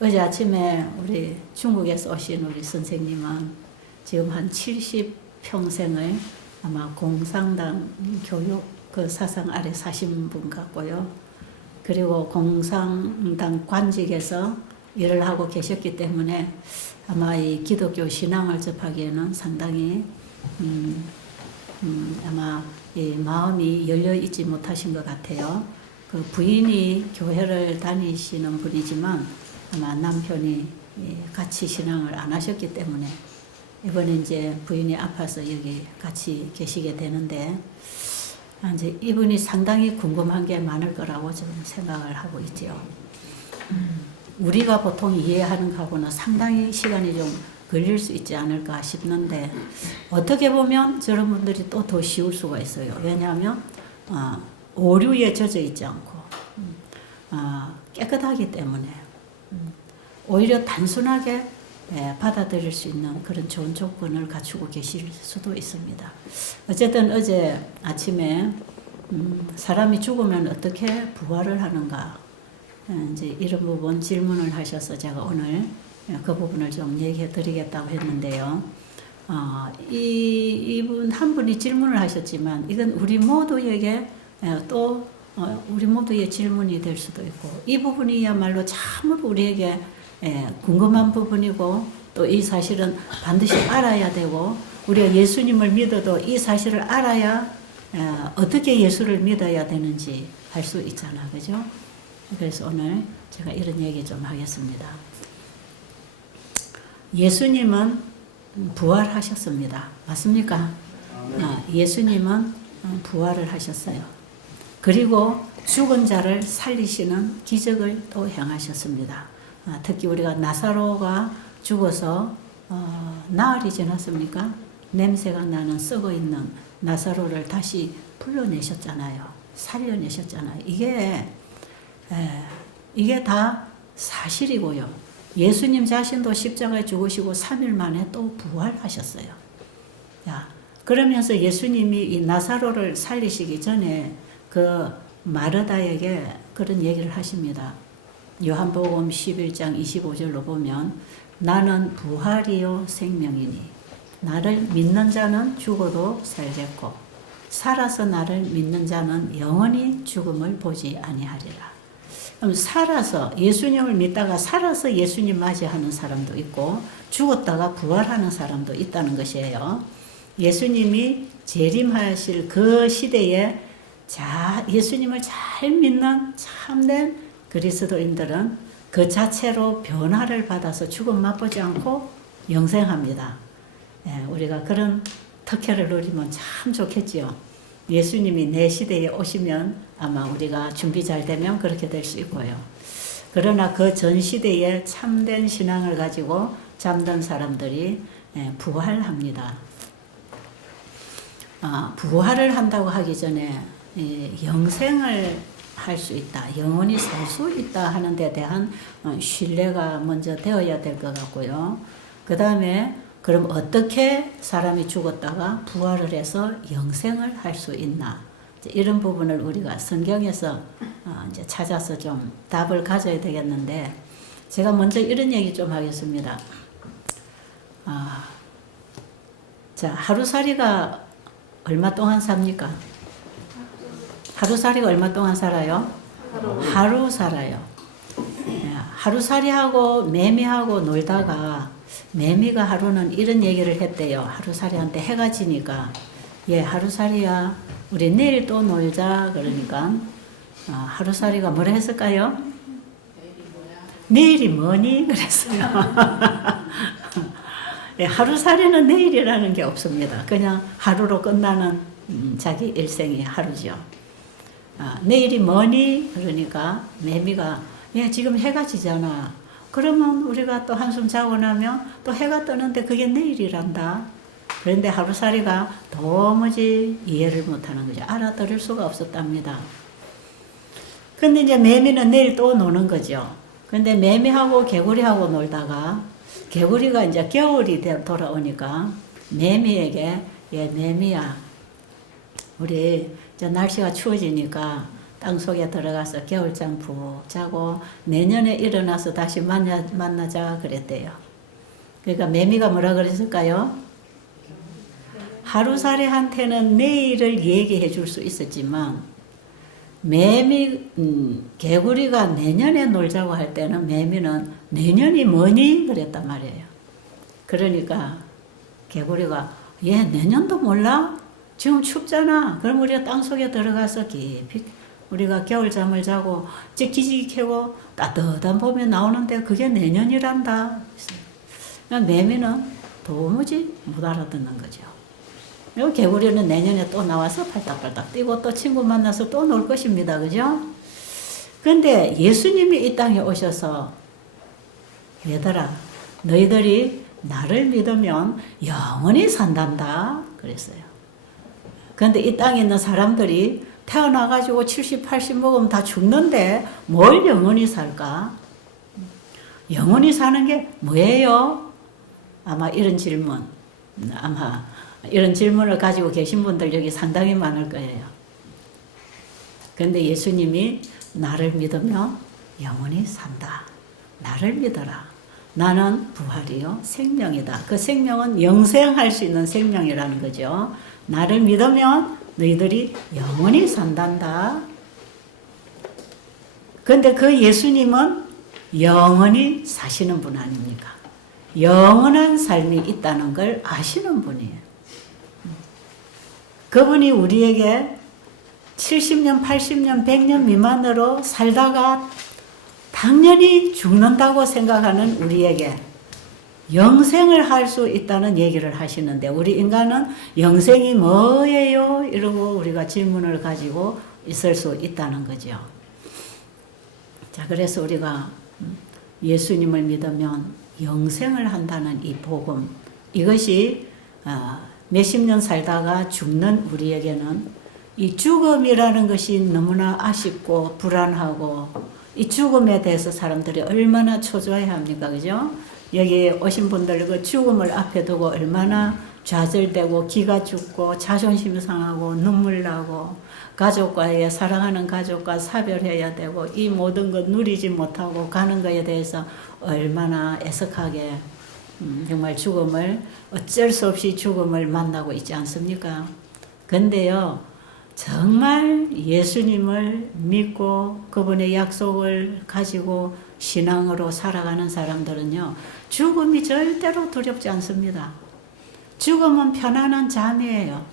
어제 아침에 우리 중국에서 오신 우리 선생님은 지금 한 70평생을 아마 공산당 교육 그 사상 아래 사신 분 같고요. 그리고 공산당 관직에서 일을 하고 계셨기 때문에 아마 이 기독교 신앙을 접하기에는 상당히 아마 이 마음이 열려 있지 못하신 것 같아요. 그 부인이 교회를 다니시는 분이지만 아마 남편이 같이 신앙을 안 하셨기 때문에 이번에 이제 부인이 아파서 여기 같이 계시게 되는데 이제 이분이 상당히 궁금한 게 많을 거라고 저는 생각을 하고 있죠. 우리가 보통 이해하는 거하고는 상당히 시간이 좀 걸릴 수 있지 않을까 싶는데 어떻게 보면 저런 분들이 또 더 쉬울 수가 있어요. 왜냐하면 오류에 젖어 있지 않고 깨끗하기 때문에 오히려 단순하게 받아들일 수 있는 그런 좋은 조건을 갖추고 계실 수도 있습니다. 어쨌든 어제 아침에 사람이 죽으면 어떻게 부활을 하는가 이제 이런 부분 질문을 하셔서 제가 오늘 그 부분을 좀 얘기해 드리겠다고 했는데요. 이분 한 분이 질문을 하셨지만 이건 우리 모두에게 또 우리 모두의 질문이 될 수도 있고 이 부분이야말로 참으로 우리에게 궁금한 부분이고 또 이 사실은 반드시 알아야 되고 우리가 예수님을 믿어도 이 사실을 알아야 어떻게 예수를 믿어야 되는지 알 수 있잖아, 그죠? 그래서 오늘 제가 이런 얘기 좀 하겠습니다. 예수님은 부활하셨습니다. 맞습니까? 예수님은 부활을 하셨어요. 그리고 죽은 자를 살리시는 기적을 또 행하셨습니다. 특히 우리가 나사로가 죽어서 나흘이 지났습니까? 냄새가 나는 썩어 있는 나사로를 다시 불러내셨잖아요. 살려내셨잖아요. 이게 다 사실이고요. 예수님 자신도 십자가에 죽으시고 3일 만에 또 부활하셨어요. 그러면서 예수님이 이 나사로를 살리시기 전에 그 마르다에게 그런 얘기를 하십니다. 요한복음 11장 25절로 보면 나는 부활이요 생명이니 나를 믿는 자는 죽어도 살겠고 살아서 나를 믿는 자는 영원히 죽음을 보지 아니하리라. 그럼 살아서 예수님을 믿다가 살아서 예수님 맞이하는 사람도 있고 죽었다가 부활하는 사람도 있다는 것이에요. 예수님이 재림하실 그 시대에 예수님을 잘 믿는 참된 그리스도인들은 그 자체로 변화를 받아서 죽음 맛보지 않고 영생합니다. 우리가 그런 특혜를 누리면 참 좋겠지요. 예수님이 내 시대에 오시면 아마 우리가 준비 잘 되면 그렇게 될 수 있고요. 그러나 그 전 시대에 참된 신앙을 가지고 잠든 사람들이 부활합니다. 부활을 한다고 하기 전에 영생을 할 수 있다, 영원히 살 수 있다 하는 데 대한 신뢰가 먼저 되어야 될 것 같고요. 그 다음에 그럼 어떻게 사람이 죽었다가 부활을 해서 영생을 할 수 있나? 이런 부분을 우리가 성경에서 이제 찾아서 좀 답을 가져야 되겠는데, 제가 먼저 이런 얘기 좀 하겠습니다. 자, 하루살이가 얼마 동안 삽니까? 하루살이가 얼마 동안 살아요? 하루 살아요. 하루살이하고 매미하고 놀다가 매미가 하루는 이런 얘기를 했대요. 하루살이한테 해가 지니까 하루살이야 우리 내일 또 놀자. 그러니까 하루살이가 뭐라 했을까요? 내일이 뭐니? 그랬어요. 하루살이는 내일이라는 게 없습니다. 그냥 하루로 끝나는 자기 일생이 하루죠. 내일이 뭐니? 그러니까 매미가 지금 해가 지잖아. 그러면 우리가 또 한숨 자고 나면 또 해가 뜨는데 그게 내일이란다. 그런데 하루살이가 도무지 이해를 못하는 거죠. 알아들을 수가 없었답니다. 근데 이제 매미는 내일 또 노는 거죠. 근데 매미하고 개구리하고 놀다가 개구리가 이제 겨울이 돌아오니까 매미에게 매미야 우리 이제 날씨가 추워지니까 땅속에 들어가서 겨울잠 푹 자고 내년에 일어나서 다시 만나자 그랬대요. 그러니까 매미가 뭐라 그랬을까요? 하루살이한테는 내일을 얘기해 줄 수 있었지만 개구리가 내년에 놀자고 할 때는 매미는 내년이 뭐니? 그랬단 말이에요. 그러니까 개구리가 얘 내년도 몰라? 지금 춥잖아. 그럼 우리가 땅속에 들어가서 깊이 우리가 겨울잠을 자고 기지개 켜고 따뜻한 봄에 나오는데 그게 내년이란다. 매미는 도무지 못 알아듣는 거죠. 그리고 개구리는 내년에 또 나와서 팔딱팔딱 뛰고 또 친구 만나서 또 놀 것입니다. 그죠? 근데 예수님이 이 땅에 오셔서 얘들아 너희들이 나를 믿으면 영원히 산단다 그랬어요. 근데 이 땅에 있는 사람들이 태어나가지고 70, 80 먹으면 다 죽는데 뭘 영원히 살까? 영원히 사는 게 뭐예요? 아마 이런 질문을 가지고 계신 분들 여기 상당히 많을 거예요. 그런데 예수님이 나를 믿으면 영원히 산다. 나를 믿어라. 나는 부활이요 생명이다. 그 생명은 영생할 수 있는 생명이라는 거죠. 나를 믿으면 너희들이 영원히 산단다. 그런데 그 예수님은 영원히 사시는 분 아닙니까? 영원한 삶이 있다는 걸 아시는 분이에요. 그분이 우리에게 70년, 80년, 100년 미만으로 살다가 당연히 죽는다고 생각하는 우리에게 영생을 할 수 있다는 얘기를 하시는데 우리 인간은 영생이 뭐예요? 이러고 우리가 질문을 가지고 있을 수 있다는 거죠. 자, 그래서 우리가 예수님을 믿으면 영생을 한다는 이 복음, 이것이 몇십 년 살다가 죽는 우리에게는 이 죽음이라는 것이 너무나 아쉽고 불안하고 이 죽음에 대해서 사람들이 얼마나 초조해 합니까? 그죠? 여기 오신 분들 그 죽음을 앞에 두고 얼마나 좌절되고 기가 죽고 자존심 상하고 눈물 나고 가족과의 사랑하는 가족과 사별해야 되고 이 모든 것 누리지 못하고 가는 것에 대해서 얼마나 애석하게 정말 죽음을 어쩔 수 없이 죽음을 만나고 있지 않습니까? 근데요 정말 예수님을 믿고 그분의 약속을 가지고 신앙으로 살아가는 사람들은요 죽음이 절대로 두렵지 않습니다. 죽음은 편안한 잠이에요.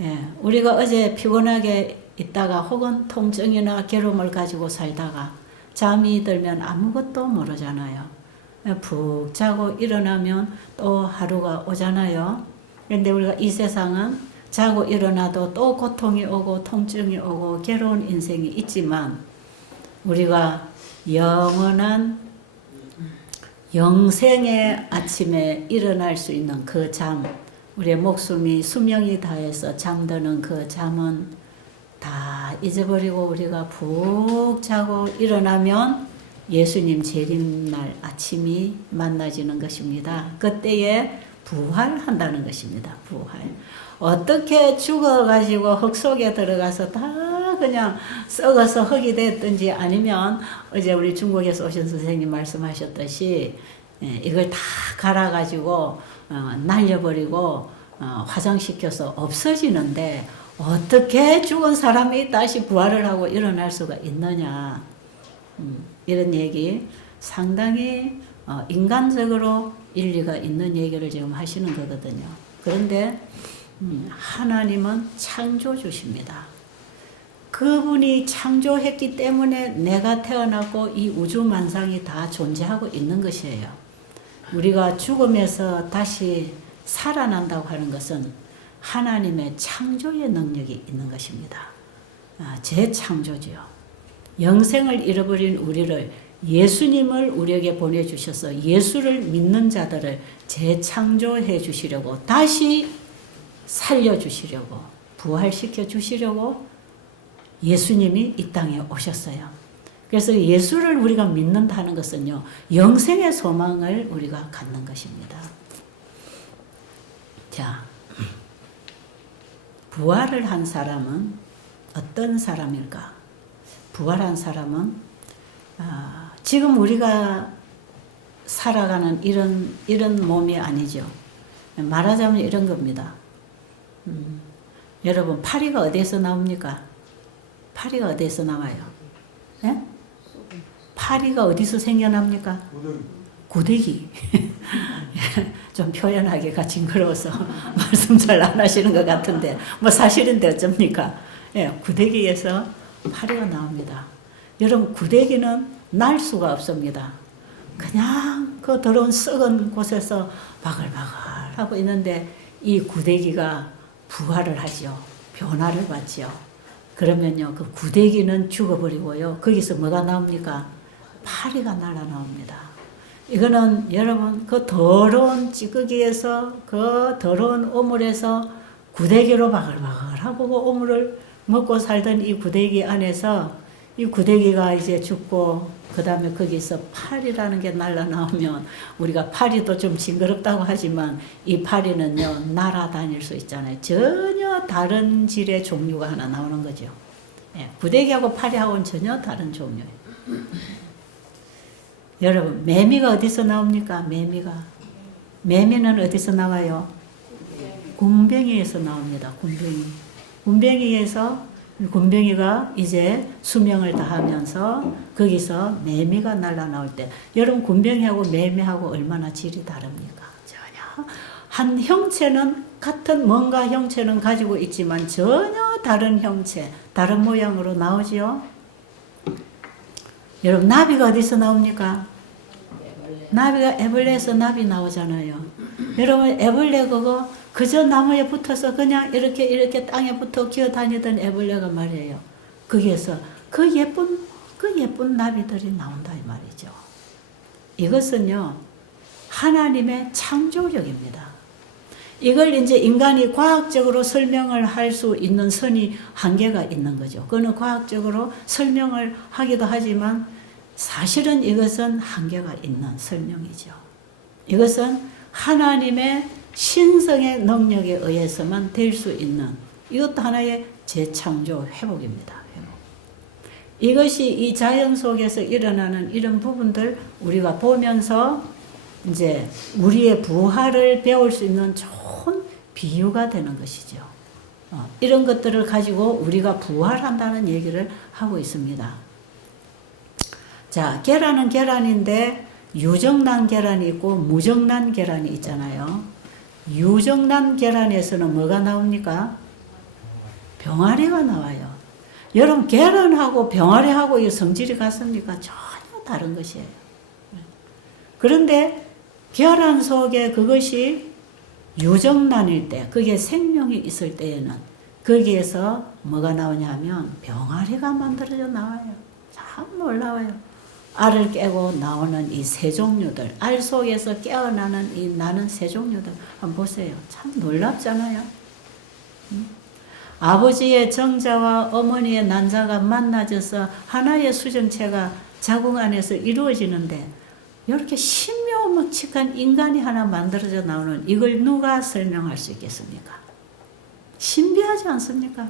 예, 우리가 어제 피곤하게 있다가 혹은 통증이나 괴로움을 가지고 살다가 잠이 들면 아무것도 모르잖아요. 푹 자고 일어나면 또 하루가 오잖아요. 그런데 우리가 이 세상은 자고 일어나도 또 고통이 오고 통증이 오고 괴로운 인생이 있지만 우리가 영원한 영생의 아침에 일어날 수 있는 그 잠, 우리의 목숨이 수명이 다해서 잠드는 그 잠은 다 잊어버리고 우리가 푹 자고 일어나면 예수님 재림날 아침이 만나지는 것입니다. 그때에 부활한다는 것입니다. 부활. 어떻게 죽어가지고 흙 속에 들어가서 다 그냥 썩어서 흙이 됐든지 아니면 어제 우리 중국에서 오신 선생님 말씀하셨듯이 이걸 다 갈아가지고 날려버리고 화장시켜서 없어지는데 어떻게 죽은 사람이 다시 부활을 하고 일어날 수가 있느냐. 이런 얘기 상당히 인간적으로 일리가 있는 얘기를 지금 하시는 거거든요. 그런데 하나님은 창조주십니다. 그분이 창조했기 때문에 내가 태어났고 이 우주만상이 다 존재하고 있는 것이에요. 우리가 죽음에서 다시 살아난다고 하는 것은 하나님의 창조의 능력이 있는 것입니다. 재창조지요. 영생을 잃어버린 우리를 예수님을 우리에게 보내주셔서 예수를 믿는 자들을 재창조해 주시려고 다시 살려주시려고 부활시켜 주시려고 예수님이 이 땅에 오셨어요. 그래서 예수를 우리가 믿는다는 것은요 영생의 소망을 우리가 갖는 것입니다. 자, 부활을 한 사람은 어떤 사람일까? 부활한 사람은 지금 우리가 살아가는 이런 몸이 아니죠. 말하자면 이런 겁니다. 여러분 파리가 어디에서 나옵니까? 파리가 어디에서 나와요? 예? 파리가 어디서 생겨납니까? 고데기. 좀 표현하기가 징그러워서 말씀 잘 안 하시는 것 같은데 뭐 사실인데 어쩝니까? 예, 고데기에서 파리가 나옵니다. 여러분 고데기는 날 수가 없습니다. 그냥 그 더러운 썩은 곳에서 바글바글 하고 있는데 이 고데기가 부활을 하죠. 변화를 받죠. 그러면요 그 고데기는 죽어버리고요 거기서 뭐가 나옵니까? 파리가 날아 나옵니다. 이거는 여러분 그 더러운 찌꺼기에서 그 더러운 오물에서 고데기로 바글바글하고 그 오물을 먹고 살던 이 고데기 안에서 이 고데기가 이제 죽고 그 다음에 거기서 파리라는 게 날아 나오면 우리가 파리도 좀 징그럽다고 하지만 이 파리는요 날아다닐 수 있잖아요. 전혀 다른 질의 종류가 하나 나오는 거죠. 예, 고데기하고 파리하고는 전혀 다른 종류예요. 여러분 매미가 어디서 나옵니까? 매미는 어디서 나와요? 굼벵이에서 나옵니다. 굼벵이가 이제 수명을 다하면서 거기서 매미가 날아 나올 때 여러분 굼벵이하고 매미하고 얼마나 질이 다릅니까? 전혀 한 형체는 같은 뭔가 형체는 가지고 있지만 전혀 다른 형체, 다른 모양으로 나오지요. 여러분 나비가 어디서 나옵니까? 나비가 애벌레에서 나비 나오잖아요. 여러분 애벌레 그저 나무에 붙어서 그냥 이렇게 땅에 붙어 기어다니던 애벌레가 말이에요. 거기에서 그 예쁜 나비들이 나온다 이 말이죠. 이것은요 하나님의 창조력입니다. 이걸 이제 인간이 과학적으로 설명을 할 수 있는 선이 한계가 있는 거죠. 그거는 과학적으로 설명을 하기도 하지만 사실은 이것은 한계가 있는 설명이죠. 이것은 하나님의 신성의 능력에 의해서만 될 수 있는 이것도 하나의 재창조 회복입니다. 회복. 이것이 이 자연 속에서 일어나는 이런 부분들 우리가 보면서 이제 우리의 부활을 배울 수 있는 좋은 비유가 되는 것이죠. 이런 것들을 가지고 우리가 부활한다는 얘기를 하고 있습니다. 자, 계란은 계란인데 유정란 계란이 있고 무정란 계란이 있잖아요. 유정란 계란에서는 뭐가 나옵니까? 병아리가 나와요. 여러분 계란하고 병아리하고 이 성질이 같습니까? 전혀 다른 것이에요. 그런데 계란 속에 그것이 유정란일 때, 그게 생명이 있을 때에는 거기에서 뭐가 나오냐면 병아리가 만들어져 나와요. 참 놀라워요. 알을 깨고 나오는 이 새 종류들, 알 속에서 깨어나는 이 나는 새 종류들 한번 보세요. 참 놀랍잖아요. 아버지의 정자와 어머니의 난자가 만나져서 하나의 수정체가 자궁 안에서 이루어지는데 이렇게 신묘막측한 인간이 하나 만들어져 나오는 이걸 누가 설명할 수 있겠습니까? 신비하지 않습니까?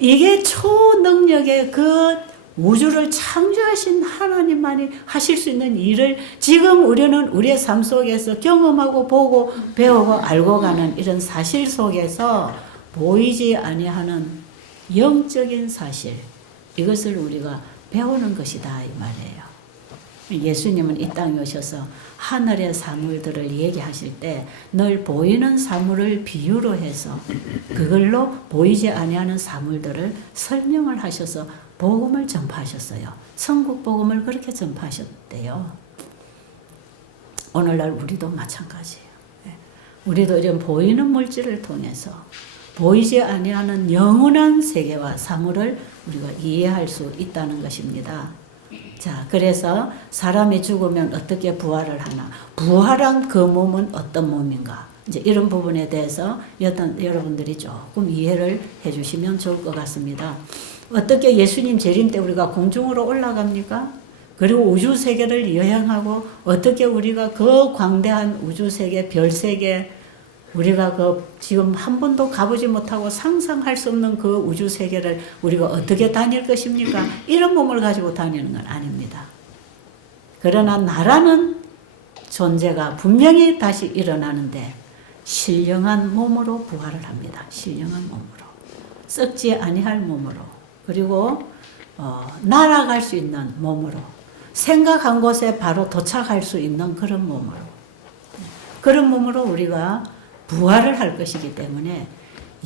이게 초능력의 그 우주를 창조하신 하나님만이 하실 수 있는 일을 지금 우리는 우리의 삶 속에서 경험하고 보고 배우고 알고 가는 이런 사실 속에서 보이지 아니하는 영적인 사실, 이것을 우리가 배우는 것이다 이 말이에요. 예수님은 이 땅에 오셔서 하늘의 사물들을 얘기하실 때 늘 보이는 사물을 비유로 해서 그걸로 보이지 아니하는 사물들을 설명을 하셔서 복음을 전파하셨어요. 천국 복음을 그렇게 전파하셨대요. 오늘날 우리도 마찬가지예요. 우리도 이런 보이는 물질을 통해서 보이지 아니하는 영원한 세계와 사물을 우리가 이해할 수 있다는 것입니다. 자, 그래서 사람이 죽으면 어떻게 부활을 하나? 부활한 그 몸은 어떤 몸인가? 이제 이런 부분에 대해서 여러분들이 조금 이해를 해주시면 좋을 것 같습니다. 어떻게 예수님 재림 때 우리가 공중으로 올라갑니까? 그리고 우주 세계를 여행하고 어떻게 우리가 그 광대한 우주 세계, 별 세계, 우리가 지금 한 번도 가보지 못하고 상상할 수 없는 그 우주 세계를 우리가 어떻게 다닐 것입니까? 이런 몸을 가지고 다니는 건 아닙니다. 그러나 나라는 존재가 분명히 다시 일어나는데 신령한 몸으로 부활을 합니다. 신령한 몸으로. 썩지 아니할 몸으로. 그리고 날아갈 수 있는 몸으로. 생각한 곳에 바로 도착할 수 있는 그런 몸으로. 그런 몸으로 우리가 부활을 할 것이기 때문에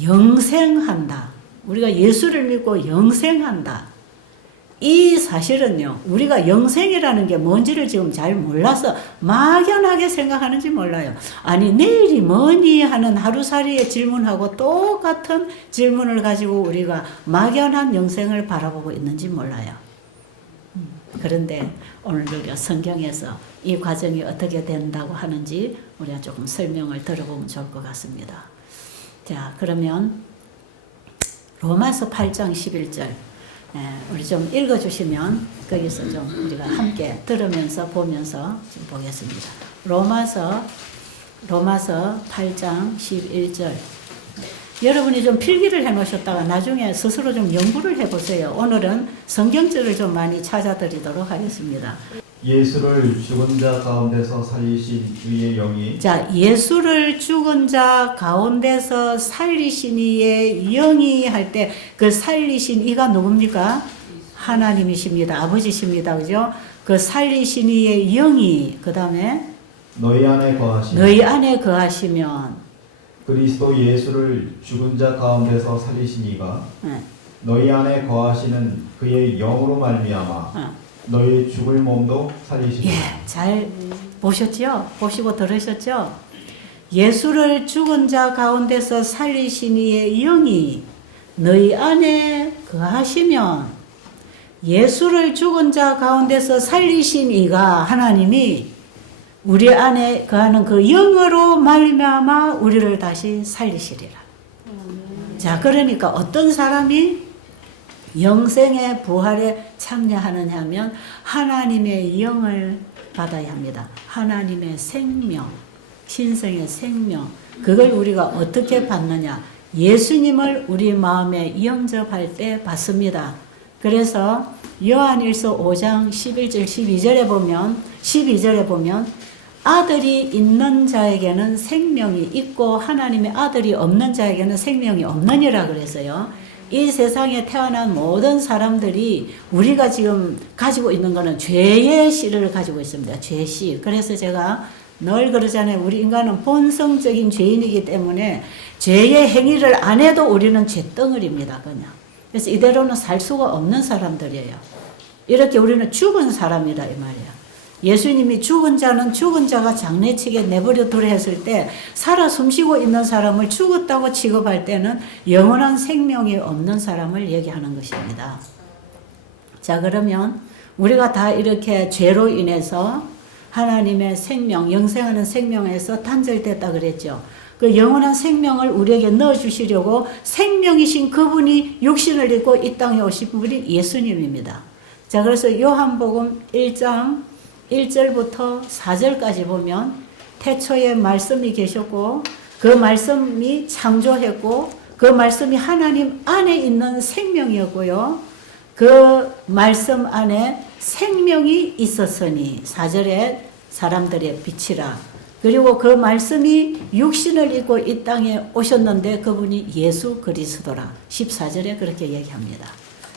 영생한다. 우리가 예수를 믿고 영생한다. 이 사실은요, 우리가 영생이라는 게 뭔지를 지금 잘 몰라서 막연하게 생각하는지 몰라요. 아니, 내일이 뭐니 하는 하루살이의 질문하고 똑같은 질문을 가지고 우리가 막연한 영생을 바라보고 있는지 몰라요. 그런데 오늘 우리가 성경에서 이 과정이 어떻게 된다고 하는지 우리가 조금 설명을 들어보면 좋을 것 같습니다. 자, 그러면 로마서 8장 11절 우리 좀 읽어주시면 거기서 좀 우리가 함께 들으면서 보면서 좀 보겠습니다. 로마서 8장 11절. 여러분이 좀 필기를 해놓으셨다가 나중에 스스로 좀 연구를 해보세요. 오늘은 성경절을 좀 많이 찾아드리도록 하겠습니다. 예수를 죽은 자 가운데서 살리신 이의 영이. 자, 예수를 죽은 자 가운데서 살리신 이의 영이 할 때 그 살리신 이가 누굽니까? 하나님이십니다. 아버지십니다. 그죠? 그 살리신 이의 영이 그 다음에 너희 안에 거하시면 그리스도 예수를 죽은 자 가운데서 살리신 이가 너희 안에 거하시는 그의 영으로 말미암아 너희 죽을 몸도 살리시리라. 예, 잘 보셨죠? 보시고 들으셨죠? 예수를 죽은 자 가운데서 살리신 이의 영이 너희 안에 거하시면 예수를 죽은 자 가운데서 살리신 이가 하나님이 우리 안에 거하는 그 영으로 말미암아 우리를 다시 살리시리라. 자, 그러니까 어떤 사람이 영생의 부활에 참여하느냐 하면 하나님의 영을 받아야 합니다. 하나님의 생명, 신성의 생명. 그걸 우리가 어떻게 받느냐? 예수님을 우리 마음에 영접할 때 받습니다. 그래서 요한일서 5장 11절 12절에 보면 아들이 있는 자에게는 생명이 있고 하나님의 아들이 없는 자에게는 생명이 없느니라 그랬어요. 이 세상에 태어난 모든 사람들이 우리가 지금 가지고 있는 것은 죄의 씨를 가지고 있습니다. 죄의 씨. 그래서 제가 늘 그러잖아요. 우리 인간은 본성적인 죄인이기 때문에 죄의 행위를 안 해도 우리는 죄덩어리입니다. 그냥. 그래서 이대로는 살 수가 없는 사람들이에요. 이렇게 우리는 죽은 사람이라 이 말이야. 예수님이 죽은 자는 죽은 자가 장례식에 내버려 두라 했을 때 살아 숨쉬고 있는 사람을 죽었다고 취급할 때는 영원한 생명이 없는 사람을 얘기하는 것입니다. 자, 그러면 우리가 다 이렇게 죄로 인해서 하나님의 생명, 영생하는 생명에서 단절됐다 그랬죠. 그 영원한 생명을 우리에게 넣어주시려고 생명이신 그분이 육신을 입고 이 땅에 오신 분이 예수님입니다. 자, 그래서 요한복음 1장 1절부터 4절까지 보면 태초에 말씀이 계셨고 그 말씀이 창조했고 그 말씀이 하나님 안에 있는 생명이었고요. 그 말씀 안에 생명이 있었으니 4절에 사람들의 빛이라. 그리고 그 말씀이 육신을 입고 이 땅에 오셨는데 그분이 예수 그리스도라. 14절에 그렇게 얘기합니다.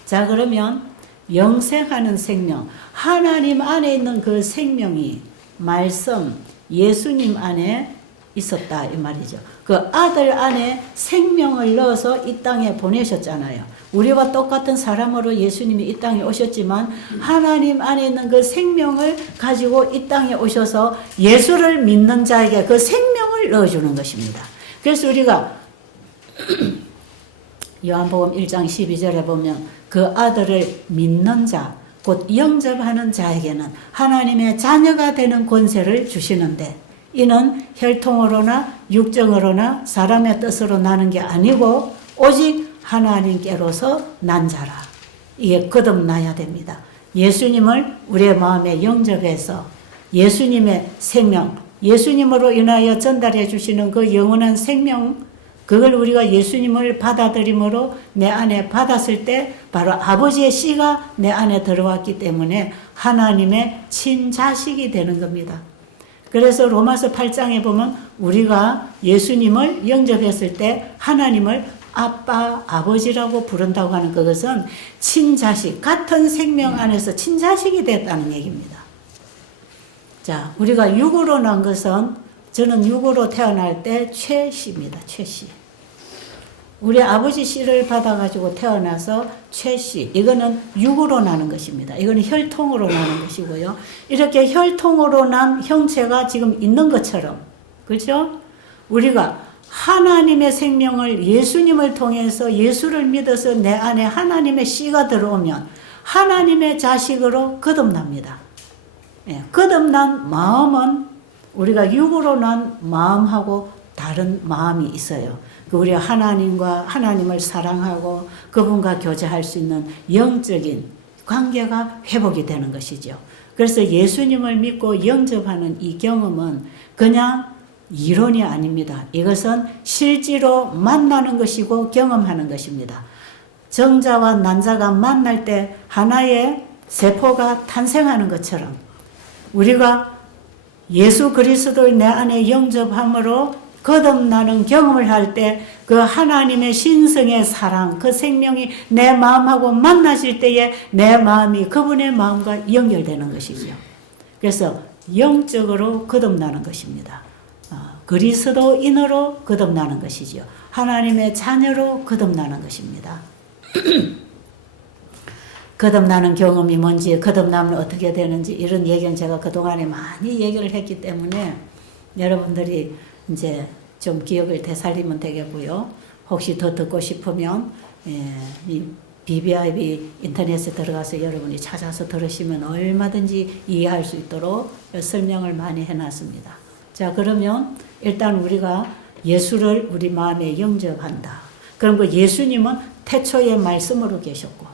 자, 그러면 영생하는 생명, 하나님 안에 있는 그 생명이 말씀, 예수님 안에 있었다 이 말이죠. 그 아들 안에 생명을 넣어서 이 땅에 보내셨잖아요. 우리와 똑같은 사람으로 예수님이 이 땅에 오셨지만 하나님 안에 있는 그 생명을 가지고 이 땅에 오셔서 예수를 믿는 자에게 그 생명을 넣어주는 것입니다. 그래서 우리가 요한복음 1장 12절에 보면 그 아들을 믿는 자, 곧 영접하는 자에게는 하나님의 자녀가 되는 권세를 주시는데 이는 혈통으로나 육정으로나 사람의 뜻으로 나는 게 아니고 오직 하나님께로서 난 자라. 이게 거듭나야 됩니다. 예수님을 우리의 마음에 영접해서 예수님의 생명, 예수님으로 인하여 전달해 주시는 그 영원한 생명, 그걸 우리가 예수님을 받아들임으로 내 안에 받았을 때 바로 아버지의 씨가 내 안에 들어왔기 때문에 하나님의 친자식이 되는 겁니다. 그래서 로마서 8장에 보면 우리가 예수님을 영접했을 때 하나님을 아빠, 아버지라고 부른다고 하는 그것은 친자식, 같은 생명 안에서 친자식이 됐다는 얘기입니다. 자, 우리가 육으로 난 것은 저는 육으로 태어날 때 최씨입니다. 최씨. 우리 아버지 씨를 받아가지고 태어나서 최씨. 이거는 육으로 나는 것입니다. 이거는 혈통으로 나는 것이고요. 이렇게 혈통으로 난 형체가 지금 있는 것처럼, 그렇죠? 우리가 하나님의 생명을 예수님을 통해서 예수를 믿어서 내 안에 하나님의 씨가 들어오면 하나님의 자식으로 거듭납니다. 예, 거듭난 마음은 우리가 육으로 난 마음하고 다른 마음이 있어요. 우리가 하나님을 사랑하고 그분과 교제할 수 있는 영적인 관계가 회복이 되는 것이죠. 그래서 예수님을 믿고 영접하는 이 경험은 그냥 이론이 아닙니다. 이것은 실제로 만나는 것이고 경험하는 것입니다. 정자와 난자가 만날 때 하나의 세포가 탄생하는 것처럼 우리가 예수 그리스도의 내 안에 영접함으로 거듭나는 경험을 할 때 그 하나님의 신성의 사랑, 그 생명이 내 마음하고 만나질 때에 내 마음이 그분의 마음과 연결되는 것이죠. 그래서 영적으로 거듭나는 것입니다. 그리스도인으로 거듭나는 것이죠. 하나님의 자녀로 거듭나는 것입니다. 거듭나는 경험이 뭔지, 거듭나면 어떻게 되는지 이런 얘기는 제가 그동안에 많이 얘기를 했기 때문에 여러분들이 이제 좀 기억을 되살리면 되겠고요. 혹시 더 듣고 싶으면 이 BBIB 인터넷에 들어가서 여러분이 찾아서 들으시면 얼마든지 이해할 수 있도록 설명을 많이 해놨습니다. 자, 그러면 일단 우리가 예수를 우리 마음에 영접한다. 그럼 그 예수님은 태초의 말씀으로 계셨고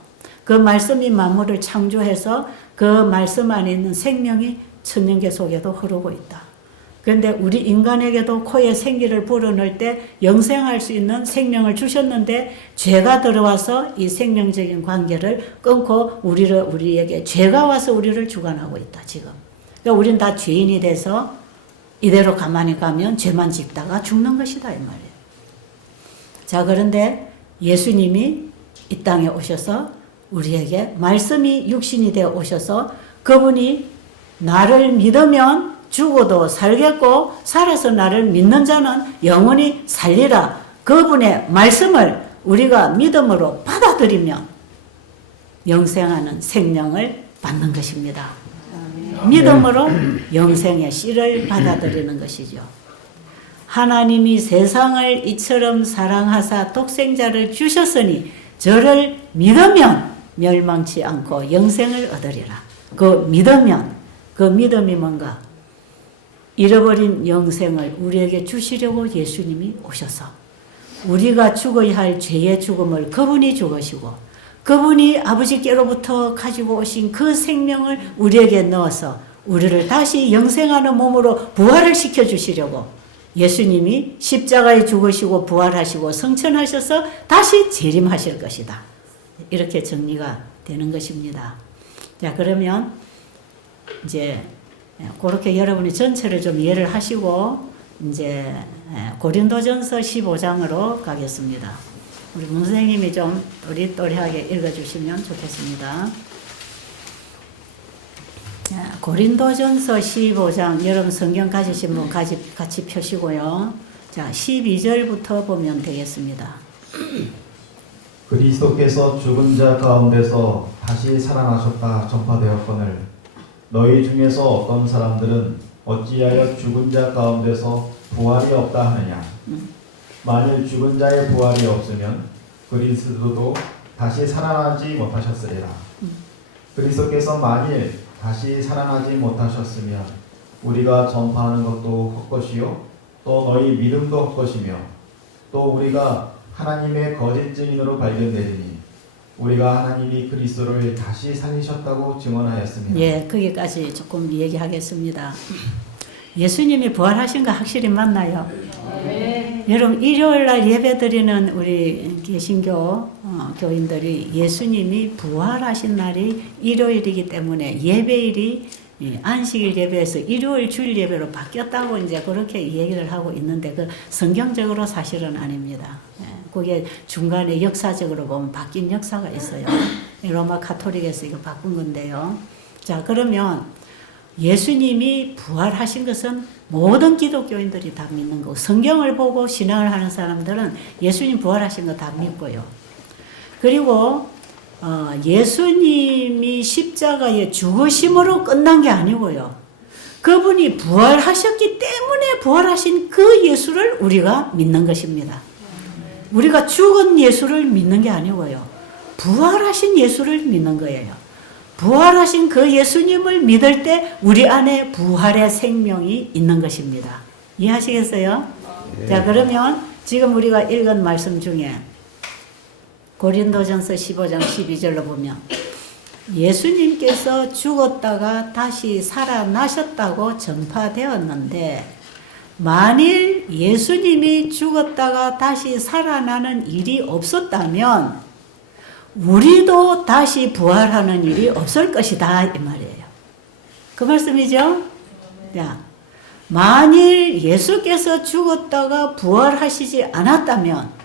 그 말씀이 만물을 창조해서 그 말씀 안에 있는 생명이 천년계 속에도 흐르고 있다. 그런데 우리 인간에게도 코에 생기를 불어넣을 때 영생할 수 있는 생명을 주셨는데 죄가 들어와서 이 생명적인 관계를 끊고 우리에게 죄가 와서 우리를 주관하고 있다. 지금. 그러니까 우리는 다 죄인이 돼서 이대로 가만히 가면 죄만 짓다가 죽는 것이다 이 말이에요. 자, 그런데 예수님이 이 땅에 오셔서 우리에게 말씀이 육신이 되어 오셔서 그분이 나를 믿으면 죽어도 살겠고 살아서 나를 믿는 자는 영원히 살리라. 그분의 말씀을 우리가 믿음으로 받아들이면 영생하는 생명을 받는 것입니다. 믿음으로 영생의 씨를 받아들이는 것이죠. 하나님이 세상을 이처럼 사랑하사 독생자를 주셨으니 저를 믿으면 멸망치 않고 영생을 얻으리라. 그 믿음이 뭔가? 잃어버린 영생을 우리에게 주시려고 예수님이 오셔서 우리가 죽어야 할 죄의 죽음을 그분이 죽으시고 그분이 아버지께로부터 가지고 오신 그 생명을 우리에게 넣어서 우리를 다시 영생하는 몸으로 부활을 시켜주시려고 예수님이 십자가에 죽으시고 부활하시고 성천하셔서 다시 재림하실 것이다. 이렇게 정리가 되는 것입니다. 자, 그러면 이제 그렇게 여러분이 전체를 좀 이해를 하시고 이제 고린도전서 15장으로 가겠습니다. 우리 선생님이 좀 또리또리하게 읽어주시면 좋겠습니다. 고린도전서 15장 여러분 성경 가지신 분 같이 펴시고요. 자, 12절부터 보면 되겠습니다. 그리스도께서 죽은 자 가운데서 다시 살아나셨다 전파되었거늘 너희 중에서 어떤 사람들은 어찌하여 죽은 자 가운데서 부활이 없다 하느냐. 만일 죽은 자의 부활이 없으면 그리스도도 다시 살아나지 못하셨으리라. 그리스도께서 만일 다시 살아나지 못하셨으면 우리가 전파하는 것도 헛것이요 또 너희 믿음도 헛것이며 또 우리가 하나님의 거짓 증인으로 발견되리니 우리가 하나님이 그리스도를 다시 살리셨다고 증언하였습니다. 예, 거기까지 조금 얘기하겠습니다. 예수님이 부활하신 거 확실히 맞나요? 네. 여러분 일요일 날 예배 드리는 우리 개신교 교인들이 예수님이 부활하신 날이 일요일이기 때문에 예배일이 안식일 예배에서 일요일 주일 예배로 바뀌었다고 이제 그렇게 얘기를 하고 있는데 그 성경적으로 사실은 아닙니다. 그게 중간에 역사적으로 보면 바뀐 역사가 있어요. 로마 카톨릭에서 이거 바꾼 건데요. 자, 그러면 예수님이 부활하신 것은 모든 기독교인들이 다 믿는 거고 성경을 보고 신앙을 하는 사람들은 예수님 부활하신 거 다 믿고요. 그리고 예수님이 십자가에 죽으심으로 끝난 게 아니고요. 그분이 부활하셨기 때문에 부활하신 그 예수를 우리가 믿는 것입니다. 우리가 죽은 예수를 믿는 게 아니고요. 부활하신 예수를 믿는 거예요. 부활하신 그 예수님을 믿을 때 우리 안에 부활의 생명이 있는 것입니다. 이해하시겠어요? 네. 자, 그러면 지금 우리가 읽은 말씀 중에 고린도전서 15장 12절로 보면 예수님께서 죽었다가 다시 살아나셨다고 전파되었는데 만일 예수님이 죽었다가 다시 살아나는 일이 없었다면 우리도 다시 부활하는 일이 없을 것이다 이 말이에요. 그 말씀이죠? 자, 만일 예수께서 죽었다가 부활하시지 않았다면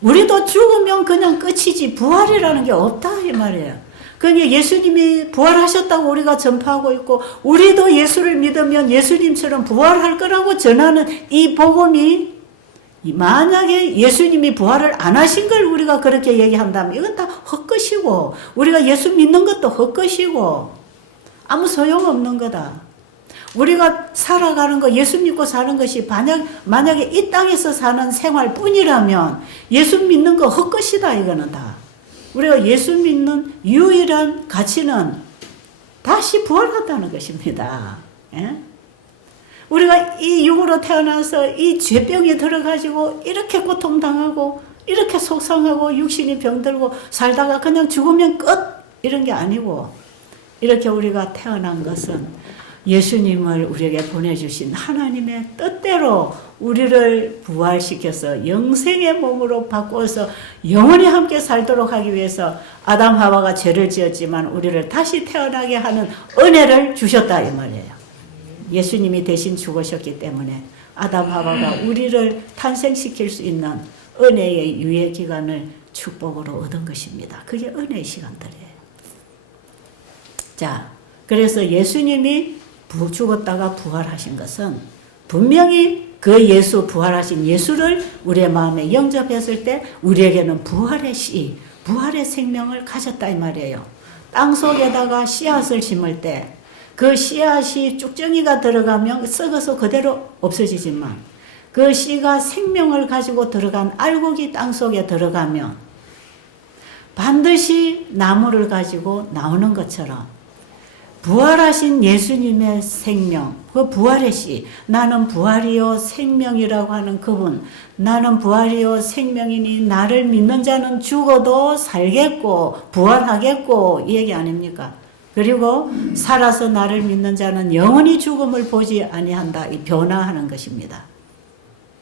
우리도 죽으면 그냥 끝이지 부활이라는 게 없다 이 말이에요. 그러니까 예수님이 부활하셨다고 우리가 전파하고 있고 우리도 예수를 믿으면 예수님처럼 부활할 거라고 전하는 이 복음이 만약에 예수님이 부활을 안 하신 걸 우리가 그렇게 얘기한다면 이건 다 헛것이고 우리가 예수 믿는 것도 헛것이고 아무 소용없는 거다. 우리가 살아가는 거 예수 믿고 사는 것이 만약에 이 땅에서 사는 생활뿐이라면 예수 믿는 거 헛것이다 이거는 다. 우리가 예수 믿는 유일한 가치는 다시 부활한다는 것입니다. 예? 우리가 이 육으로 태어나서 이 죄병에 들어가지고 이렇게 고통당하고 이렇게 속상하고 육신이 병들고 살다가 그냥 죽으면 끝 이런 게 아니고 이렇게 우리가 태어난 것은 예수님을 우리에게 보내주신 하나님의 뜻대로 우리를 부활시켜서 영생의 몸으로 바꿔서 영원히 함께 살도록 하기 위해서 아담 하와가 죄를 지었지만 우리를 다시 태어나게 하는 은혜를 주셨다 이 말이에요. 예수님이 대신 죽으셨기 때문에 아담 하와가 우리를 탄생시킬 수 있는 은혜의 유예 기간을 축복으로 얻은 것입니다. 그게 은혜의 시간들이에요. 자, 그래서 예수님이 죽었다가 부활하신 것은 분명히 그 예수 부활하신 예수를 우리의 마음에 영접했을 때 우리에게는 부활의 씨, 부활의 생명을 가졌다 이 말이에요. 땅 속에다가 씨앗을 심을 때 그 씨앗이 쭉정이가 들어가면 썩어서 그대로 없어지지만 그 씨가 생명을 가지고 들어간 알곡이 땅 속에 들어가면 반드시 나무를 가지고 나오는 것처럼 부활하신 예수님의 생명, 그 부활의 씨, 나는 부활이요 생명이라고 하는 그분, 나는 부활이요 생명이니 나를 믿는 자는 죽어도 살겠고 부활하겠고 이 얘기 아닙니까? 그리고 살아서 나를 믿는 자는 영원히 죽음을 보지 아니한다. 이 변화하는 것입니다.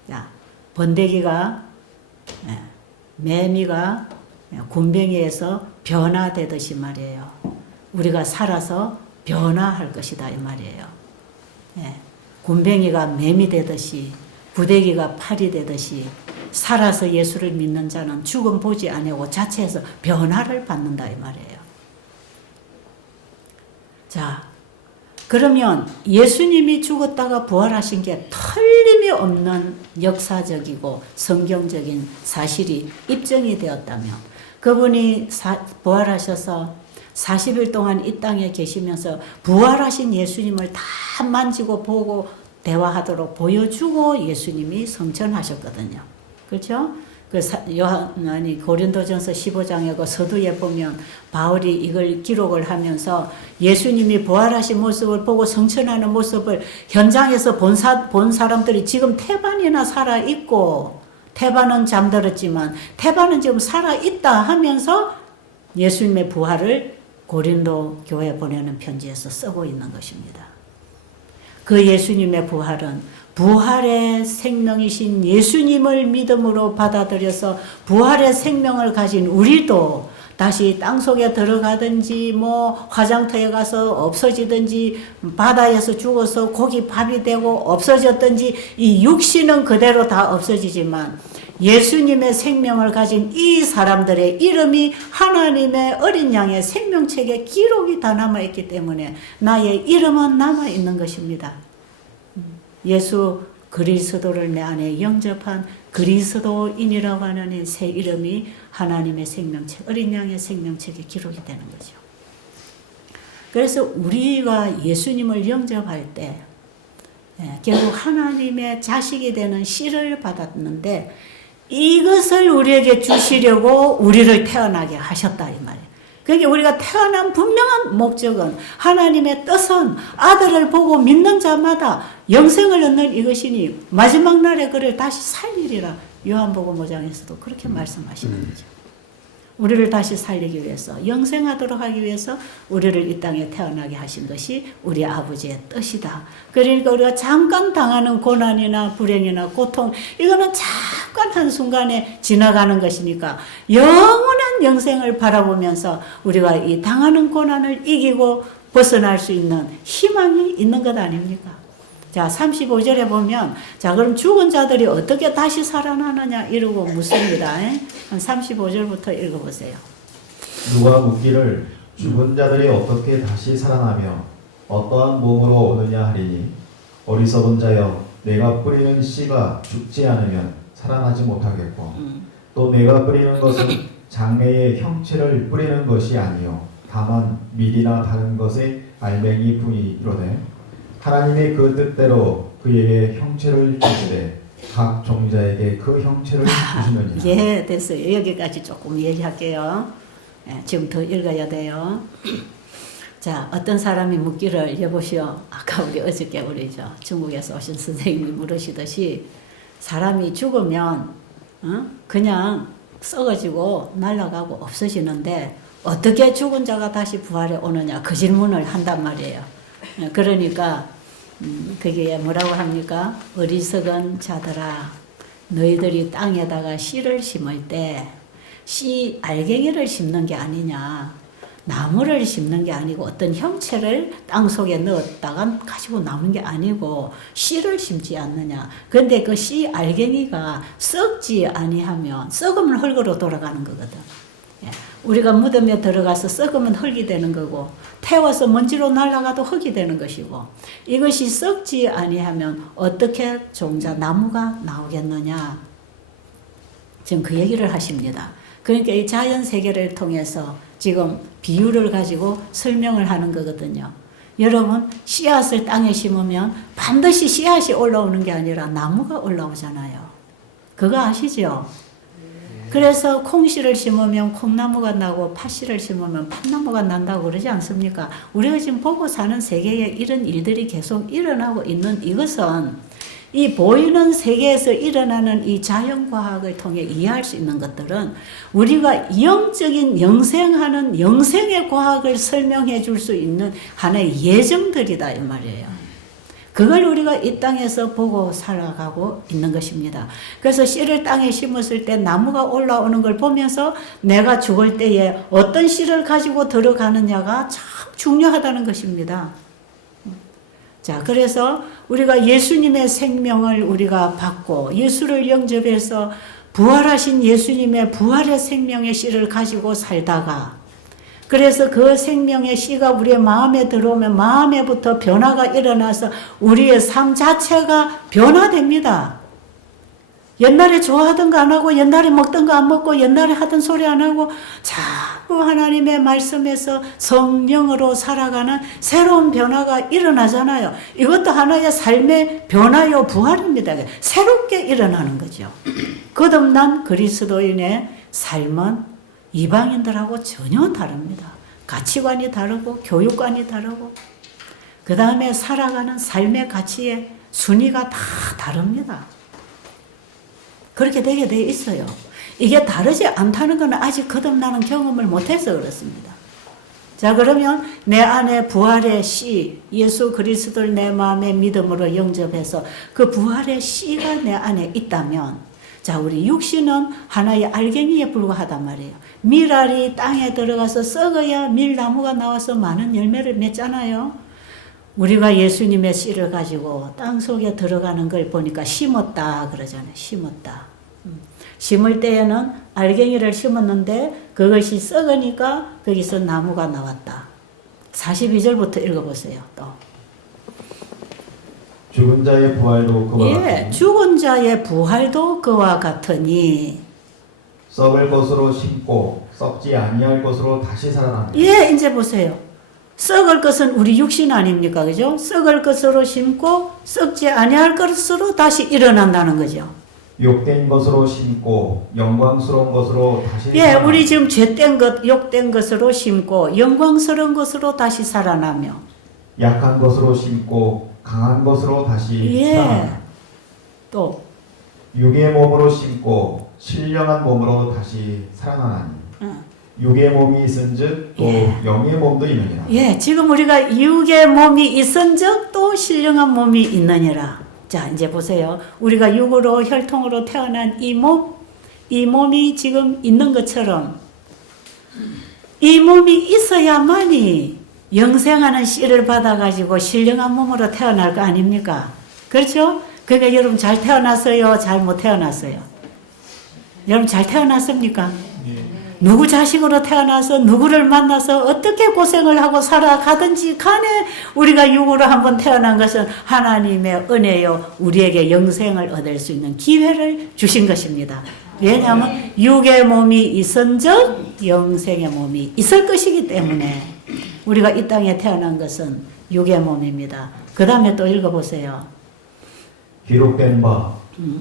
자, 번데기가 매미가 굼벵이에서 변화되듯이 말이에요. 우리가 살아서 변화할 것이다 이 말이에요. 굼벵이가 매미 되듯이 구데기가 팔이 되듯이 살아서 예수를 믿는 자는 죽음 보지 아니하고 자체에서 변화를 받는다 이 말이에요. 자, 그러면 예수님이 죽었다가 부활하신 게 틀림이 없는 역사적이고 성경적인 사실이 입증이 되었다면 그분이 부활하셔서 40일 동안 이 땅에 계시면서 부활하신 예수님을 다 만지고 보고 대화하도록 보여주고 예수님이 성천하셨거든요. 그렇죠? 고린도전서 15장에 그 서두에 보면 바울이 이걸 기록을 하면서 예수님이 부활하신 모습을 보고 성천하는 모습을 현장에서 본 사람들이 지금 태반이나 살아있고 태반은 잠들었지만 태반은 지금 살아있다 하면서 예수님의 부활을 고린도 교회에 보내는 편지에서 쓰고 있는 것입니다. 그 예수님의 부활은 부활의 생명이신 예수님을 믿음으로 받아들여서 부활의 생명을 가진 우리도 다시 땅속에 들어가든지 뭐 화장터에 가서 없어지든지 바다에서 죽어서 고기 밥이 되고 없어졌든지 이 육신은 그대로 다 없어지지만 예수님의 생명을 가진 이 사람들의 이름이 하나님의 어린 양의 생명책에 기록이 다 남아있기 때문에 나의 이름은 남아있는 것입니다. 예수 그리스도를 내 안에 영접한 그리스도인이라고 하는 이 새 이름이 하나님의 생명책, 어린 양의 생명책에 기록이 되는 거죠. 그래서 우리가 예수님을 영접할 때 결국 하나님의 자식이 되는 씨를 받았는데 이것을 우리에게 주시려고 우리를 태어나게 하셨다 이 말이에요. 그러니까 우리가 태어난 분명한 목적은 하나님의 뜻은 아들을 보고 믿는 자마다 영생을 얻는 이것이니 마지막 날에 그를 다시 살리리라. 요한복음 5장에서도 그렇게 말씀하시는 거죠. 우리를 다시 살리기 위해서 영생하도록 하기 위해서 우리를 이 땅에 태어나게 하신 것이 우리 아버지의 뜻이다. 그러니까 우리가 잠깐 당하는 고난이나 불행이나 고통 이거는 잠깐 한순간에 지나가는 것이니까 영원한 영생을 바라보면서 우리가 이 당하는 고난을 이기고 벗어날 수 있는 희망이 있는 것 아닙니까? 자, 35절에 보면, 자, 그럼 죽은 자들이 어떻게 다시 살아나느냐, 이러고 묻습니다. 한 35절부터 읽어보세요. 누가 묻기를 죽은 자들이 어떻게 다시 살아나며 어떠한 몸으로 오느냐 하리니 어리석은 자여 내가 뿌리는 씨가 죽지 않으면 살아나지 못하겠고 또 내가 뿌리는 것은 장래의 형체를 뿌리는 것이 아니요 다만 밀이나 다른 것의 알맹이 뿐이로되 하나님의 그 뜻대로 그에게 형체를 주시되 각 종자에게 그 형체를 주시느니라. 예, 됐어요. 여기까지 조금 얘기할게요. 예, 지금 더 읽어야 돼요. 자, 어떤 사람이 묻기를 여보시오. 아까 우리 어저께 우리 중국에서 오신 선생님이 물으시듯이 사람이 죽으면 그냥 썩어지고 날아가고 없어지는데 어떻게 죽은 자가 다시 부활해 오느냐 그 질문을 한단 말이에요. 그러니까 그게 뭐라고 합니까? 어리석은 자들아 너희들이 땅에다가 씨를 심을 때 씨 알갱이를 심는 게 아니냐 나무를 심는 게 아니고 어떤 형체를 땅속에 넣었다가 가지고 나오는 게 아니고 씨를 심지 않느냐. 그런데 그 씨 알갱이가 썩지 아니하면 썩으면 흙으로 돌아가는 거거든. 우리가 무덤에 들어가서 썩으면 흙이 되는 거고 태워서 먼지로 날아가도 흙이 되는 것이고 이것이 썩지 아니하면 어떻게 종자 나무가 나오겠느냐. 지금 그 얘기를 하십니다. 그러니까 이 자연 세계를 통해서 지금 비유를 가지고 설명을 하는 거거든요. 여러분 씨앗을 땅에 심으면 반드시 씨앗이 올라오는 게 아니라 나무가 올라오잖아요. 그거 아시죠? 그래서 콩씨를 심으면 콩나무가 나고 팥씨를 심으면 팥나무가 난다고 그러지 않습니까? 우리가 지금 보고 사는 세계에 이런 일들이 계속 일어나고 있는 이것은 이 보이는 세계에서 일어나는 이 자연과학을 통해 이해할 수 있는 것들은 우리가 영적인 영생하는 영생의 과학을 설명해 줄 수 있는 하나의 예정들이다 이 말이에요. 그걸 우리가 이 땅에서 보고 살아가고 있는 것입니다. 그래서 씨를 땅에 심었을 때 나무가 올라오는 걸 보면서 내가 죽을 때에 어떤 씨를 가지고 들어가느냐가 참 중요하다는 것입니다. 자, 그래서 우리가 예수님의 생명을 우리가 받고 예수를 영접해서 부활하신 예수님의 부활의 생명의 씨를 가지고 살다가 그래서 그 생명의 씨가 우리의 마음에 들어오면 마음에부터 변화가 일어나서 우리의 삶 자체가 변화됩니다. 옛날에 좋아하던 거 안 하고 옛날에 먹던 거 안 먹고 옛날에 하던 소리 안 하고 자꾸 하나님의 말씀에서 성령으로 살아가는 새로운 변화가 일어나잖아요. 이것도 하나의 삶의 변화요 부활입니다. 새롭게 일어나는 거죠. 거듭난 그리스도인의 삶은 이방인들하고 전혀 다릅니다. 가치관이 다르고 교육관이 다르고 그 다음에 살아가는 삶의 가치의 순위가 다 다릅니다. 그렇게 되게 돼 있어요. 이게 다르지 않다는 건 아직 거듭나는 경험을 못해서 그렇습니다. 자, 그러면 내 안에 부활의 씨, 예수 그리스도를 내 마음의 믿음으로 영접해서 그 부활의 씨가 내 안에 있다면, 자, 우리 육신은 하나의 알갱이에 불과하단 말이에요. 밀알이 땅에 들어가서 썩어야 밀나무가 나와서 많은 열매를 맺잖아요. 우리가 예수님의 씨를 가지고 땅 속에 들어가는 걸 보니까 심었다 그러잖아요. 심었다. 심을 때에는 알갱이를 심었는데 그것이 썩으니까 거기서 나무가 나왔다. 42절부터 읽어보세요. 또. 죽은 자의 부활도 그와 같으니 죽은 자의 부활도 그와 같으니 썩을 것으로 심고 썩지 아니할 것으로 다시 살아납니다. 이제 보세요. 썩을 것은 우리 육신 아닙니까? 그죠? 썩을 것으로 심고 썩지 아니할 것으로 다시 일어난다는 거죠. 욕된 것으로 심고 영광스러운 것으로 다시 살아납니다. 우리 지금 죄된 것, 욕된 것으로 심고 영광스러운 것으로 다시 살아나며 약한 것으로 심고 강한 것으로 다시 살아납니다. 또 육의 몸으로 심고 신령한 몸으로 다시 살아나니 육의 몸이 있은즉 또 영의 몸도 있느니라. 지금 우리가 육의 몸이 있은즉 또 신령한 몸이 있느니라. 자, 이제 보세요. 우리가 육으로 혈통으로 태어난 이 몸이 지금 있는 것처럼 이 몸이 있어야만이 영생하는 씨를 받아가지고 신령한 몸으로 태어날 거 아닙니까? 그렇죠? 그러니까 여러분 잘 태어났어요? 잘 못 태어났어요? 여러분 잘 태어났습니까? 누구 자식으로 태어나서 누구를 만나서 어떻게 고생을 하고 살아가든지 간에 우리가 육으로 한번 태어난 것은 하나님의 은혜요, 우리에게 영생을 얻을 수 있는 기회를 주신 것입니다. 왜냐하면 육의 몸이 있은즉 영생의 몸이 있을 것이기 때문에 우리가 이 땅에 태어난 것은 육의 몸입니다. 그 다음에 또 읽어보세요. 기록된 바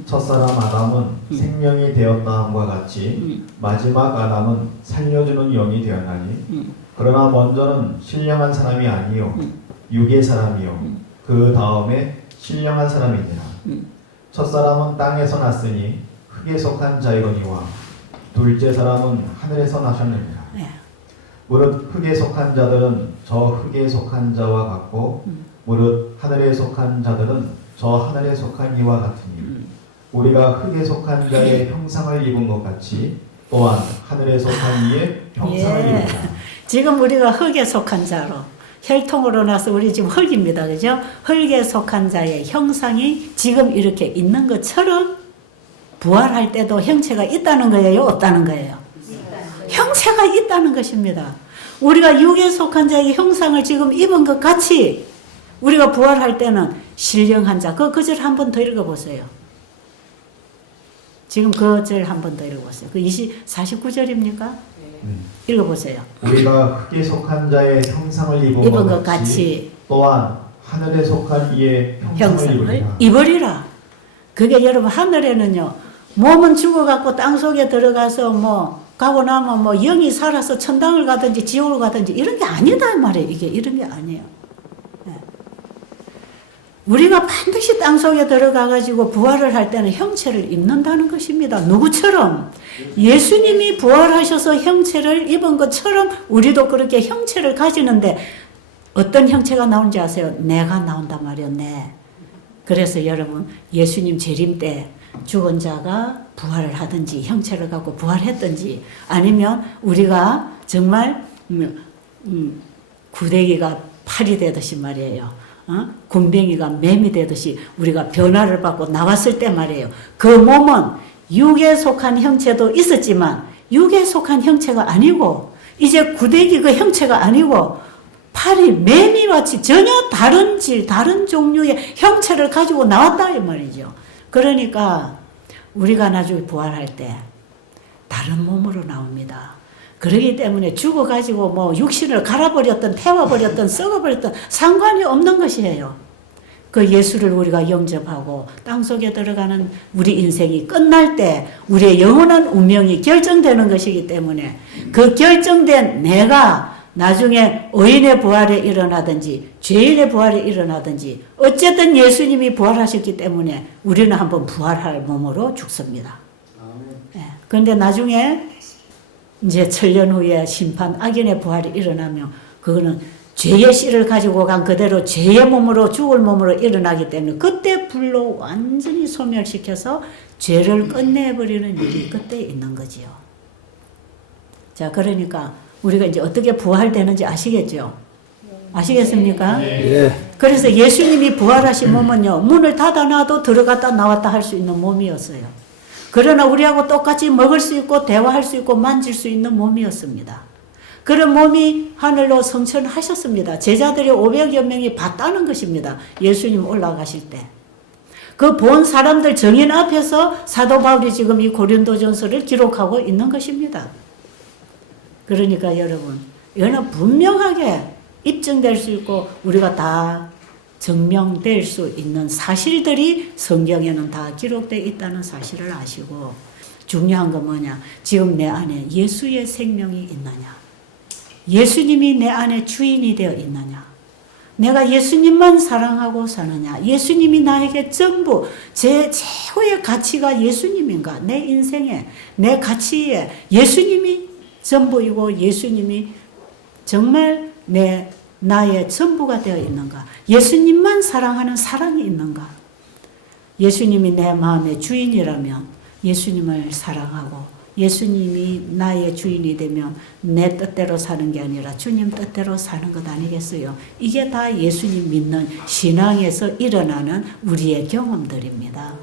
첫사람 아담은 생명이 되었다 함과 같이 마지막 아담은 살려주는 영이 되었나니 그러나 먼저는 신령한 사람이 아니요 육의 사람이요 그 다음에 신령한 사람이니라. 첫사람은 땅에서 났으니 흙에 속한 자이거니와 둘째 사람은 하늘에서 나셨느니라. 무릇 흙에 속한 자들은 저 흙에 속한 자와 같고 무릇 하늘에 속한 자들은 저 하늘에 속한 이와 같으니 우리가 흙에 속한 자의 형상을 입은 것 같이 또한 하늘에 속한 이의 형상을 입었다. 지금 우리가 흙에 속한 자로 혈통으로 나서 우리 지금 흙입니다. 그죠? 흙에 속한 자의 형상이 지금 이렇게 있는 것처럼 부활할 때도 형체가 있다는 거예요? 없다는 거예요? 형체가 있다는 것입니다. 우리가 육에 속한 자의 형상을 지금 입은 것 같이 우리가 부활할 때는 신령한 자. 그 절 한 번 더 읽어보세요. 지금 그 절 한 번 더 읽어보세요. 그 49절입니까? 읽어보세요. 우리가 흙에 속한 자의 형상을 입은 것 같이 또한 하늘에 속한 이의 형상을 입으리라. 그게 여러분 하늘에는요, 몸은 죽어갖고 땅속에 들어가서 가고 나면 영이 살아서 천당을 가든지 지옥을 가든지 이런 게 아니다 이 말이에요. 이게 이런 게 아니에요. 우리가 반드시 땅속에 들어가가지고 부활을 할 때는 형체를 입는다는 것입니다. 누구처럼? 예수님이 부활하셔서 형체를 입은 것처럼 우리도 그렇게 형체를 가지는데 어떤 형체가 나오는지 아세요? 내가 나온단 말이에요. 내. 그래서 여러분 예수님 재림 때 죽은 자가 부활을 하든지 형체를 갖고 부활했든지 아니면 우리가 정말 구데기가 팔이 되듯이 말이에요. 굼벵이가 매미 되듯이 우리가 변화를 받고 나왔을 때 말이에요. 그 몸은 육에 속한 형체도 있었지만 육에 속한 형체가 아니고 이제 구데기 그 형체가 아니고 팔이 매미같이 전혀 다른 질, 다른 종류의 형체를 가지고 나왔다 이 말이죠. 그러니까 우리가 나중에 부활할 때 다른 몸으로 나옵니다. 그러기 때문에 죽어가지고 육신을 갈아버렸든 태워버렸든 썩어버렸든 상관이 없는 것이에요. 그 예수를 우리가 영접하고 땅속에 들어가는 우리 인생이 끝날 때 우리의 영원한 운명이 결정되는 것이기 때문에 그 결정된 내가 나중에 의인의 부활에 일어나든지 죄인의 부활에 일어나든지 어쨌든 예수님이 부활하셨기 때문에 우리는 한번 부활할 몸으로 죽습니다. 그런데 나중에 이제 천년 후에 심판 악인의 부활이 일어나면 그거는 죄의 씨를 가지고 간 그대로 죄의 몸으로 죽을 몸으로 일어나기 때문에 그때 불로 완전히 소멸시켜서 죄를 끝내버리는 일이 그때 있는 거지요. 자, 그러니까 우리가 이제 어떻게 부활되는지 아시겠죠? 아시겠습니까? 예. 그래서 예수님이 부활하신 몸은요, 문을 닫아놔도 들어갔다 나왔다 할 수 있는 몸이었어요. 그러나 우리하고 똑같이 먹을 수 있고 대화할 수 있고 만질 수 있는 몸이었습니다. 그런 몸이 하늘로 승천하셨습니다. 제자들이 500여 명이 봤다는 것입니다. 예수님 올라가실 때. 그 본 사람들 정인 앞에서 사도 바울이 지금 이 고린도전서를 기록하고 있는 것입니다. 그러니까 여러분, 이거는 분명하게 입증될 수 있고 우리가 다 증명될 수 있는 사실들이 성경에는 다 기록되어 있다는 사실을 아시고, 중요한 건 뭐냐? 지금 내 안에 예수의 생명이 있느냐? 예수님이 내 안에 주인이 되어 있느냐? 내가 예수님만 사랑하고 사느냐? 예수님이 나에게 전부, 제 최고의 가치가 예수님인가? 내 인생에, 내 가치에 예수님이 전부이고 예수님이 정말 나의 전부가 되어 있는가? 예수님만 사랑하는 사랑이 있는가? 예수님이 내 마음의 주인이라면 예수님을 사랑하고 예수님이 나의 주인이 되면 내 뜻대로 사는 게 아니라 주님 뜻대로 사는 것 아니겠어요? 이게 다 예수님 믿는 신앙에서 일어나는 우리의 경험들입니다.